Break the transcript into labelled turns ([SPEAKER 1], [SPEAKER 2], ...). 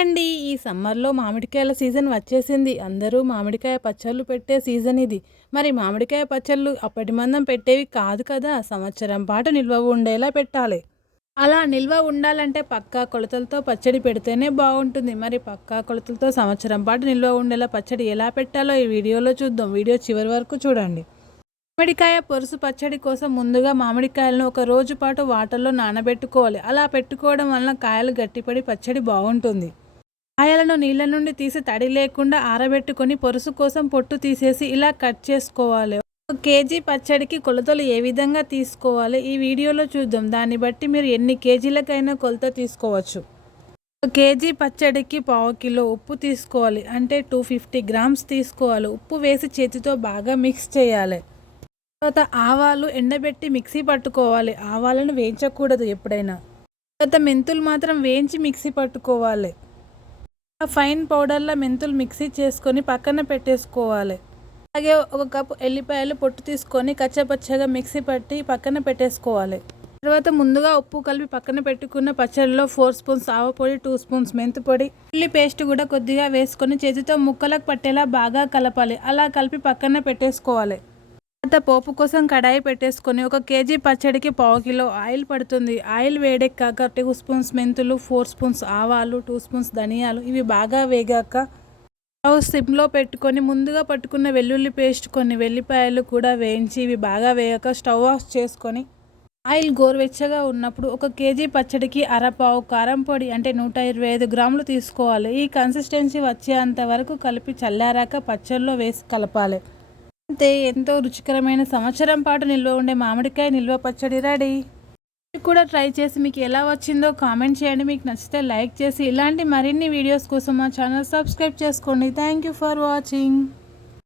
[SPEAKER 1] అండి ఈ సమ్మర్లో మామిడికాయల సీజన్ వచ్చేసింది. అందరూ మామిడికాయ పచ్చళ్ళు పెట్టే సీజన్ ఇది. మరి మామిడికాయ పచ్చళ్ళు అప్పటి మందం పెట్టేవి కాదు కదా? సంవత్సరం పాటు నిల్వ ఉండేలా పెట్టాలి. అలా నిల్వ ఉండాలంటే పక్కా కొలతలతో పచ్చడి పెడితేనే బాగుంటుంది మరి పక్కా కొలతలతో సంవత్సరం పాటు నిల్వ ఉండేలా పచ్చడి ఎలా పెట్టాలో ఈ వీడియోలో చూద్దాం. వీడియో చివరి వరకు చూడండి. మామిడికాయ పొరుసు పచ్చడి కోసం ముందుగా మామిడికాయలను ఒక రోజు పాటు వాటర్లో నానబెట్టుకోవాలి. అలా పెట్టుకోవడం వలన కాయలు గట్టిపడి పచ్చడి బాగుంటుంది కాయలను నీళ్ళ నుండి తీసి తడి లేకుండా ఆరబెట్టుకొని పొరుసు కోసం పొట్టు తీసేసి ఇలా కట్ చేసుకోవాలి. ఒక కేజీ పచ్చడికి కొలతలు ఏ విధంగా తీసుకోవాలి? ఈ వీడియోలో చూద్దాం. దాన్ని బట్టి మీరు ఎన్ని కేజీలకైనా కొలత తీసుకోవచ్చు. ఒక కేజీ పచ్చడికి పావు కిలో ఉప్పు తీసుకోవాలి. అంటే టూ ఫిఫ్టీ గ్రామ్స్ తీసుకోవాలి. ఉప్పు వేసి చేతితో బాగా మిక్స్ చేయాలి. తర్వాత ఆవాలు ఎండబెట్టి మిక్సీ పట్టుకోవాలి. ఆవాలను వేయించకూడదు ఎప్పుడైనా. తర్వాత మెంతులు మాత్రం వేయించి మిక్సీ పట్టుకోవాలి. ఫైన్ పౌడర్లో మెంతులు మిక్సీ చేసుకొని పక్కన పెట్టేసుకోవాలి. అలాగే ఒక కప్పు ఎల్లిపాయలు పొట్టు తీసుకొని కచ్చపచ్చగా మిక్సీ పట్టి పక్కన పెట్టేసుకోవాలి. తర్వాత ముందుగా ఉప్పు కలిపి పక్కన పెట్టుకున్న పచ్చడిలో ఫోర్ స్పూన్స్ ఆవపొడి టూ స్పూన్స్ మెంతు పొడి ఉల్లి పేస్ట్ కూడా కొద్దిగా వేసుకొని చేతితో ముక్కలకు పట్టేలా బాగా కలపాలి. అలా కలిపి పక్కన పెట్టేసుకోవాలి. తర్వాత పోపు కోసం కడాయి పెట్టేసుకొని ఒక కేజీ పచ్చడికి పావు కిలో ఆయిల్ పడుతుంది. ఆయిల్ వేడెక్కాక టూ స్పూన్స్ మెంతులు ఫోర్ స్పూన్స్ ఆవాలు టూ స్పూన్స్ ధనియాలు ఇవి బాగా వేగాక స్టవ్ సిమ్లో పెట్టుకొని ముందుగా పట్టుకున్న వెల్లుల్లి పేస్ట్ కొన్ని వెల్లిపాయలు కూడా వేయించి ఇవి బాగా వేగాక స్టవ్ ఆఫ్ చేసుకొని ఆయిల్ గోరువెచ్చగా ఉన్నప్పుడు ఒక కేజీ పచ్చడికి అరపావు కారం పొడి అంటే నూట ఇరవై ఐదు గ్రాములు తీసుకోవాలి. ఈ కన్సిస్టెన్సీ వచ్చేంత వరకు కలిపి చల్లారాక పచ్చడిలో వేసి కలపాలి. అంతే ఎంతో రుచికరమైన సంవత్సరం పాటు నిల్వ ఉండే మామిడికాయ నిల్వ పచ్చడి రెడీ. మీరు కూడా ట్రై చేసి మీకు ఎలా వచ్చిందో కామెంట్ చేయండి. మీకు నచ్చితే లైక్ చేసి ఇలాంటి మరిన్ని వీడియోస్ కోసం మా ఛానల్ సబ్స్క్రైబ్ చేసుకోండి. Thank you for watching